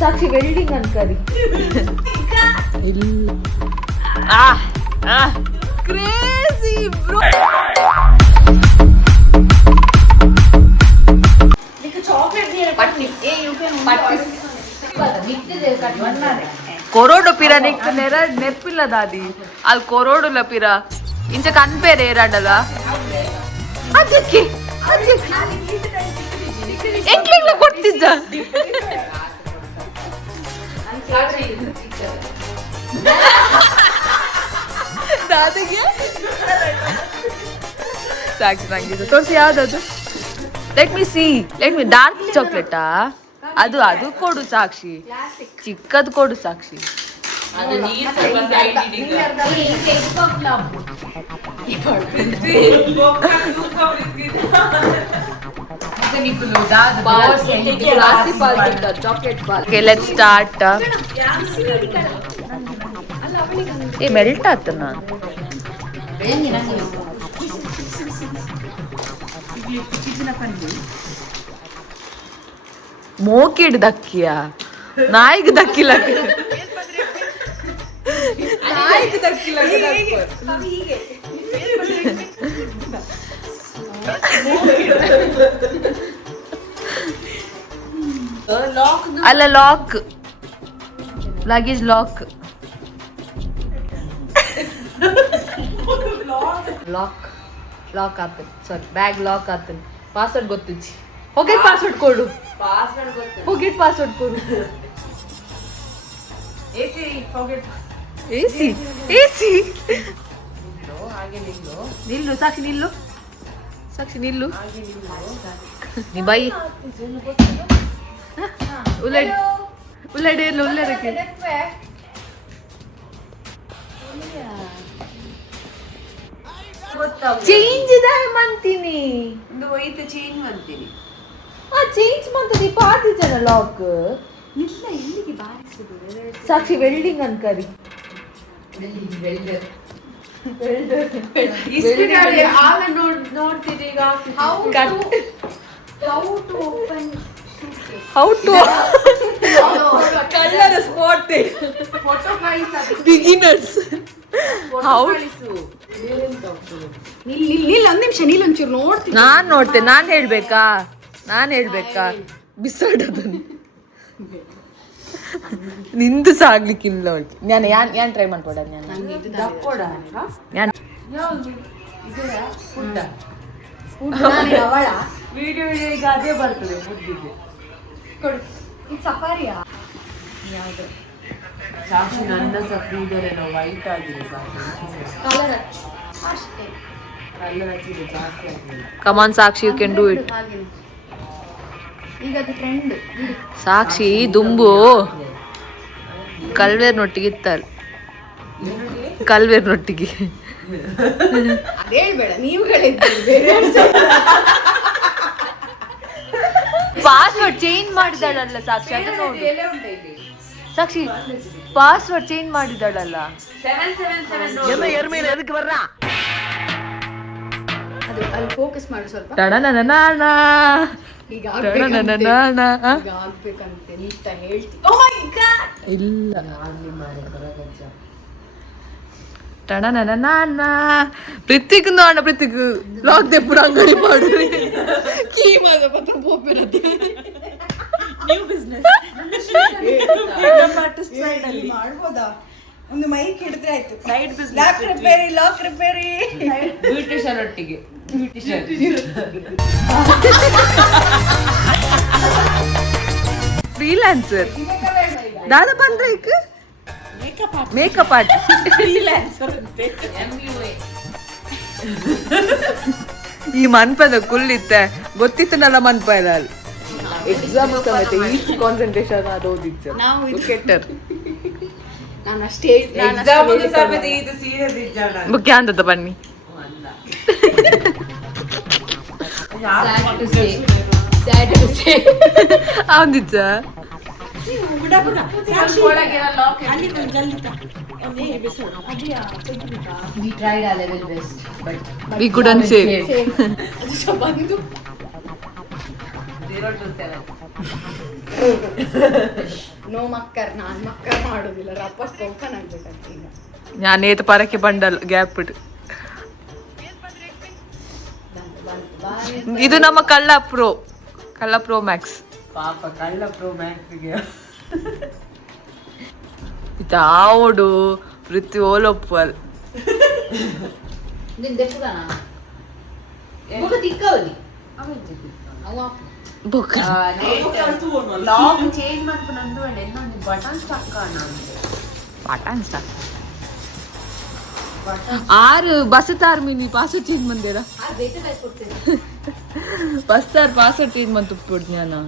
ಸಾಕ್ಷಿ welding ಅನ್ಕರಿ ಇಲ್ಲ crazy bro ಕೊರೋಡು ಪಿರ ನಿಕ್ತ ನೆಪ್ಪಿಲ್ಲ ದಾದಿ ಅಲ್ಲಿ ಕೊರೋಡುಲ ಪಿರ ಇಂಚ ಕನ್ಪೇರೆ ಏರಾಡಲ್ಲ ಅದಕ್ಕೆ ಎಂಕ್ಲಿಂಗ್ಲ ಕೊಡ್ತಿದ್ದ ದಾದಿಗೆ ಸಾಕ್ಷಿ ನಂಗೆ ತೋರಿಸಿ ಯಾವ್ದದು ಲೆಟ್ ಮಿ ಡಾರ್ಕ್ ಚಾಕ್ಲೇಟಾ ಅದು ಅದು ಕೊಡು ಸಾಕ್ಷಿ ಚಿಕ್ಕದು ಕೊಡು ಸಾಕ್ಷಿ ಲೆಟ್ ಸ್ಟಾರ್ಟ್ ಏ ಮೆಲ್ಟ್ ಆತ ನಾನು ಮೋಕಿಡ್ ದಕ್ಕಿಯ ನಾಯಿಗೆ ದಕ್ಕಿಲ್ಲ ನಾಯಿಗೆ ದಕ್ಕಿಲ್ಲ ಅಲ್ಲ lock luggage lock lock lock ಆತನ್ ಸಾರಿ ಬ್ಯಾಗ್ ಲಾಕ್ ಆತನ್ ಪಾಸ್ವರ್ಡ್ ಗೊತ್ತಿಚ್ಚಿ ಹೋಗಿ ಪಾಸ್ವರ್ಡ್ ಕೊಡು ಹೋಗಿ ಪಾಸ್ವರ್ಡ್ ಕೊಡು ಎಸಿ ನಿಲ್ಲು ಸಾಕ್ಷಿ ನಿಲ್ಲು ಸಾಕ್ಷಿ ನಿಲ್ಲು ನೀ ಬಾಯಿ ಉಳ್ಳಾಡಿ ಉಳ್ಳಾಡಕ್ಕೆ ಚೇಂಜ್ ಮಂತೀನಿ ಚೇಂಜ್ ಮಾಡ್ತೀನಿ ಚೇಂಜ್ ಮಾಡ್ತದೆ ಪಾತಿ ಜನ ಲಾಕ್ ಇಲ್ಲ ಎಲ್ಲಿಗೆ ಬಾರಿಸುದು ಸಾಕ್ಷಿ ವೆಲ್ಡಿಂಗ್ ಅನ್ಕರಿ ನೋಡ್ತೀರಿ ಈಗ ಹೌ ಟು ಕಳ್ಳರ ಸ್ಪಾಟ್ ಬಿಗಿನರ್ಸ್ ಹೌ ನಿಲ್ಲ ಒಂದ್ ನಿಮಿಷ ನೀಲೊಂಚೂರು ನೋಡ್ತೀನಿ ನಾನ್ ನೋಡ್ತೇನೆ ನಾನ್ ಹೇಳ್ಬೇಕಾ ಬಿಸಾಡೋದನ್ನು ನಿಂದು ಸಹ ಆಗ್ಲಿಕ್ಕಿಲ್ಲ ಅವಳಿಗೆ ನಾನು ಯಾನ್ ಟ್ರೈ ಮಾಡ್ಕೊಡ ವಿಡಿಯೋ ಈಗ ಅದೇ ಬರ್ತದೆ ಫುಡ್ಡಿಗೆ ಸಫಾರಿಯಾ ಯಾವುದು ಸಾಕ್ಷಿ ನನ್ನ ಸಹ ಕೂದಲೇನೋ ವೈಟ್ ಆಗಿದೆ ಕಲರ್ ಹಚ್ಚಿದೆ ಜಾಸ್ತಿ ಆಗಿದೆ ಕಮಾನ್ ಸಾಕ್ಷಿ ಯು ಕ್ಯಾನ್ ಡೂ ಇಟ್ ಈಗ ಅದು ಟ್ರೆಂಡ್ ಸಾಕ್ಷಿ ದುಂಬು ಕಲ್ವೇರ್ನೊಟ್ಟಿಗೆ ಇತ್ತಲ್ಲ ಕಲ್ವೇರ್ನೊಟ್ಟಿಗೆ ಅದೇ ಹೇಳ್ಬೇಡ ನೀವು ಹೇಳಿದ್ದೀರಿ ಪಾಸ್ವರ್ಡ್ ಚೇಂಜ್ ಮಾಡಿದಾಳಲ್ಲ ಸಾಕ್ಷಿ ಅದು ನೋಡು ಸಾಕ್ಷಿ ಪಾಸ್ವರ್ಡ್ ಚೇಂಜ್ ಮಾಡಿದಾಳಲ್ಲ 777 ಎದಕ್ಕೆ ಬರ್ರ ಅದು ಅಲ್ಲಿ ಫೋಕಸ್ ಮಾಡು ಸ್ವಲ್ಪ ಈಗ ಆಗ್ಬೇಕಂತೆ ನೀಟ ಹೇಳ್ತಿ ಓ ಮೈ ಗಾಡ್ ಇಲ್ಲ ಪ್ರಿತಿಕ್ ಪ್ರಿತಿಕ್ ಲಾಕ್ ದೆಪ್ಪುಡು ಅಂಗಡಿ ಮಾಡು ಕೀ ಮಾಡ ಪತ್ರ ಪೋಪಿರತ್ತೆ ನ್ಯೂ ಬಿಸ್ನೆಸ್ ಸೈಡ್ ಅಲ್ಲಿ ಮಾಡ್ಬೋದಾ ಒಂದು ಮೈಕ್ ಹಿಡಿದ್ರೆ ಆಯ್ತು ಸೈಡ್ ಬಿಸ್ನೆಸ್ ಲ್ಯಾಪ್ ರಿಪೇರಿ ಲಾಕ್ ರಿಪೇರಿ ಬ್ಯೂಟಿಷಿಯನ್ ಒಟ್ಟಿಗೆ ಬ್ಯೂಟಿಷಿಯನ್ ಫ್ರೀಲಾನ್ಸರ್ ದಾದಾ ಬಂದ್ರೆ ಮೇಕಪ್ ಆರ್ಟ್ ಫ್ರೀಲಾನ್ಸರ್ ಅಂತೆ ಈ ಮನ್ಪದ ಕುಲ್ಲಿತ್ತೆ ಗೊತ್ತಿತ್ತು ನನ್ನ ಮನ್ಪ ಇರಲ್ಲ ಎಕ್ಸಾಮ್ ಸಮೇತ ಇಷ್ಟು ಕಾನ್ಸಂಟ್ರೇಷನ್ ಅದು ಓದಿದ್ದು ನಾವು ಕೆಟ್ಟರ್ ನಾನು ಅಷ್ಟೇ ಎಕ್ಸಾಮ್ ಸಮೇತ ಇದು ಸೀರಿಯಸ್ ಇದ್ದಾಳ ಮುಖ್ಯ ಅಂತದ ಬನ್ನಿ ಅವನಿದ್ದ We tried our level best, but we couldn't save. ಬಂದು 0 to 7 ನೋ ಮಕ್ಕರ್ ನಾನ್ ಮಕ್ಕರ್ ಮಾಡೋದಿಲ್ಲ ರಪ್ಪಸ್ ಓಪನ್ ಆಗ್ಬೇಕಂತ ಈಗ ഞാനേത് പറയ്ക്ക് പണ്ടല്ല ಗ್ಯಾಪ್ ಇಡು ಇದು ನಮ್ಮ ಕಳ್ಳ ಪ್ರೋ ಮ್ಯಾಕ್ಸ್ ಪಾಪ ಕಳ್ಳ ಪ್ರೋ ಮ್ಯಾಕ್ಸ್ಗೆ ಇದಾವಡು ಪೃಥ್ವಿ ಓಲೊಪ್ಪಲ್ ಆರು ಬಸ್ ತಾರ್ ಮಿನಿ ಪಾಸ್ವರ್ಡ್ ಚೇಂಜ್ ಮಂದೇರ ಬಸ್ ತಾರ್ ಪಾಸ್ವರ್ಡ್ ಚೇಂಜ್ ಮಂತ್ ಉಪ್ಪಿಡ್ ನಾನು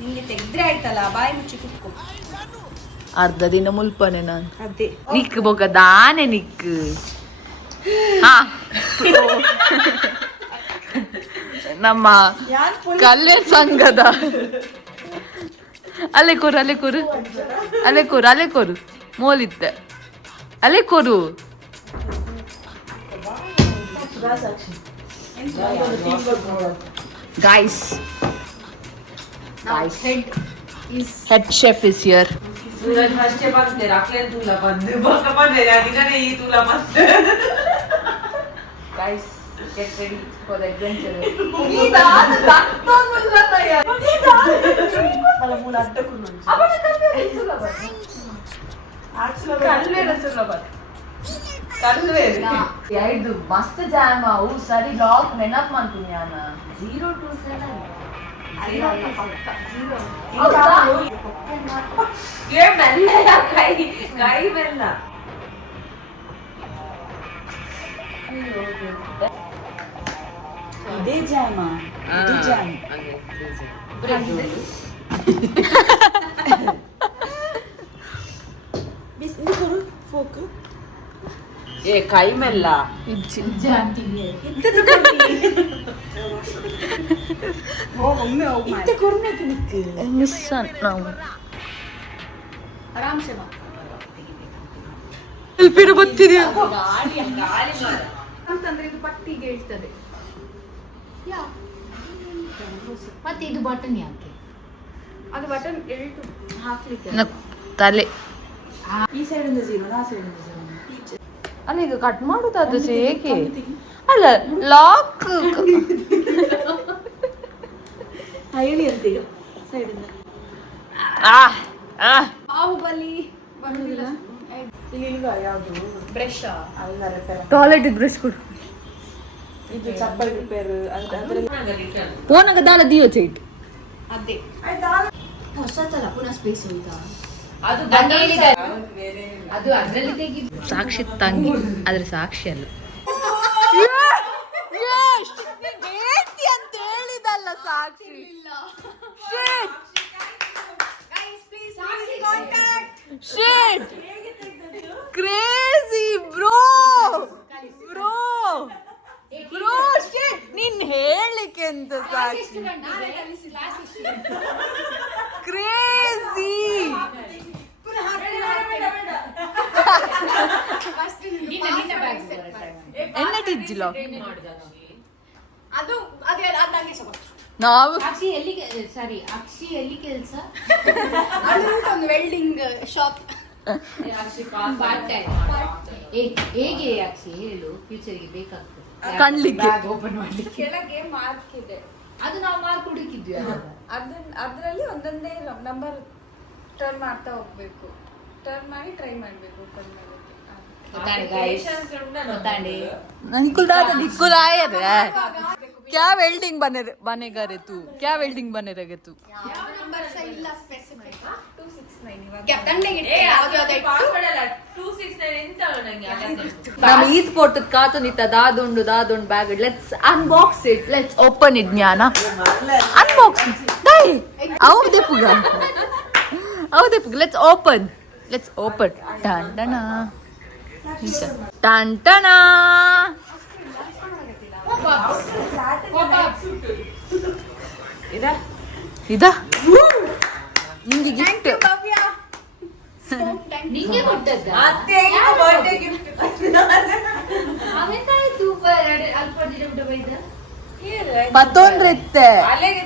ನಿಂಗೆ ತೆಗ್ದ್ರೆ ಆಯ್ತಲ್ಲ ಬಾಯಿ ಮುಚ್ಚಿ ಕುತ್ಕೋ ಅರ್ಧ ದಿನ ಮುಲ್ಪನೆ ನಾನು ಅದೇ ನಿಕ್ ಬೊಕ ದಾನೆ ನಿಕ್ ಹಾ ನಮ್ಮ ಕಲ್ಯಾಣ ಸಂಘದ ಅಲ್ಲೇ ಕೂರು ಮೋಲಿದ್ದೆ ಅಲ್ಲೇ ಕೂರು guys head chef is here. Suraj first बंदे राखले तुला बंदे बक बंदे यादिने ई तुला बंदे Guys, get ready for the adventure. ಇದು ಮಸ್ತ್ ಜಾಮ್ ಅವು ಸರಿ ಲಾಕ್ ನೆನಪ್ ಮಾಡ್ತೀನಿ ನಾನು 027 ಕೈ ಬೆಲ್ಲ ಇದೇ ಜಾಮ ಇದು ಜಾಮ್ ಫೋಕ್ ಏ ಕೈ ಮೆಲ್ಲ ಒಮ್ಮೆ ಹೋಗಿ ಆರಾಮ್ಸೆ ಬರ್ತೀರಿ ಅಂತಂದ್ರೆ ಇದು ಪಟ್ಟಿಗೆ ಹೇಳ್ತದೆ ಮತ್ತೆ ಇದು ಬಟನ್ ಯಾಕೆ ಅದು ಬಟನ್ ಹಾಕ್ಲಿಕ್ಕೆ ತಲೆ ಈ ಸೈಡಿಂದ 0 ಆ ಸೈಡಿಂದ 0 ಅಲ್ಲ ಈಗ ಕಟ್ ಮಾಡುದು ಅದು ಹೇಗೆ ಅಲ್ಲ ಲಾಕ್ ಹೇಳಿ ಅಂತ ಈಗ ಸೈಡಿಂದ ಬಾಹುಬಲಿ ಬರುದಿಲ್ಲ ಇಲ್ಲಿಲ್ವಾ ಯಾವುದು ಬ್ರಷ್ ಅಲ್ಲ ರಿಪೇರ್ ಟಾಯ್ಲೆಟ್ ಬ್ರಷ್ ಕೊಡು ಇದು ಚಪ್ಪಲ್ ರಿಪೇರ್ ಅದ್ರಲ್ಲಿ ಫೋನಾಗ ದಾಲ ದಿಯೋ ಚೈಟ್ ಅದೇ ಹೊಸತಲ್ಲ ಪುನಃ ಸ್ಪೇಸ್ ಹೋಯ್ತಾ ಅದು ಅದು ಅದರಲ್ಲಿ ತೆಗಿದ್ದು ಸಾಕ್ಷಿ ತಂಗಿ ಆದ್ರೆ ಸಾಕ್ಷಿ ಅಲ್ಲ ಅಂತ ಹೇಳಿದಲ್ಲ ಸಾಕ್ಷಿ ಕ್ರೇಜಿ ಬ್ರೋ ನೀನ್ ಹೇಳಿಕೆ ಅಂತ ಸಾಕ್ಷಿ ಕ್ರೇಜಿ ಎನ್ನಟಿಜ್ಜಿಲ್ಲ ಅದು ಅದೇ ಅದಂಗೆ ಸ್ವಲ್ಪ ನಾವು ಅಕ್ಷಿ ಎಲ್ಲಿ ಸಾರಿ ಅಕ್ಷಿ ಎಲ್ಲಿ ಕೆಲಸ ಅದು ಒಂದು ವೆಲ್ಡಿಂಗ್ ಶಾಪ್ ಪಾರ್ಟ್ ಟೈಮ್ ಹೇಗೆ ಅಕ್ಷಿ ಹೇಳು ಫ್ಯೂಚರ್ಗೆ ಬೇಕಾಗ್ತದೆ ಕಣ್ಲಿಕ್ಕೆ ಓಪನ್ ಮಾಡ್ಲಿಕ್ಕೆ ಕೆಳಗೆ ಮಾರ್ಕ್ ಇದೆ ಅದು ನಾವು ಮಾರ್ಕ್ ಹುಡುಕಿದ್ವಿ ಅದರಲ್ಲಿ ಒಂದೊಂದೇ ನಂಬರ್ ಟರ್ನ್ ಮಾಡ್ತಾ ಹೋಗ್ಬೇಕು ಟರ್ನ್ ಮಾಡಿ ಟ್ರೈ ಮಾಡ್ಬೇಕು ಓಪನ್ ಮಾಡೋದು निकुल आए रे क्या वेल्डिंग बनेगा रे तू क्या वेल्डिंग बनेगा तू ಯಾವ ನಂಬರ್ ಸಹ ಇಲ್ಲ ಸ್ಪೆಸಿಫಿಕ್ 269 ಇವಾಗ ದಂಡೆಗೆ ಇಟ್ಟೆ ಯಾವುದು ಅದೇ ಪಾಸ್ವರ್ಡ್ ಅಲ್ಲ 269 ಎಂತ ನನಗೆ ನಮ್ಮ ಈದ್ ಪೋಟದ ಕಾತು ನಿತ್ತ ದಾದುಂಡು bag let's unbox it let's open it ಜ್ಞಾನ ಅನ್ಬಾಕ್ಸ್ ಡೈ ಹೌದೇ ಪುಗ ಲೆಟ್ಸ್ ಓಪನ್ ಟಂಟಣ ಇದ ನಿಂಗೆ ಗಿಫ್ಟ್ ನಿಂಗೆ ಕೊಟ್ಟದ್ದ ಅತ್ತೆ ಬರ್ಡೇ ಗಿಫ್ಟ್ ಅವೆಂತಾಯ್ತು ಅಲ್ಪ ದಿನ ಊಟ ಬೈದ ಪತ್ತೊಂದ್ರಿತ್ತೆ ಅಲೆಗೆ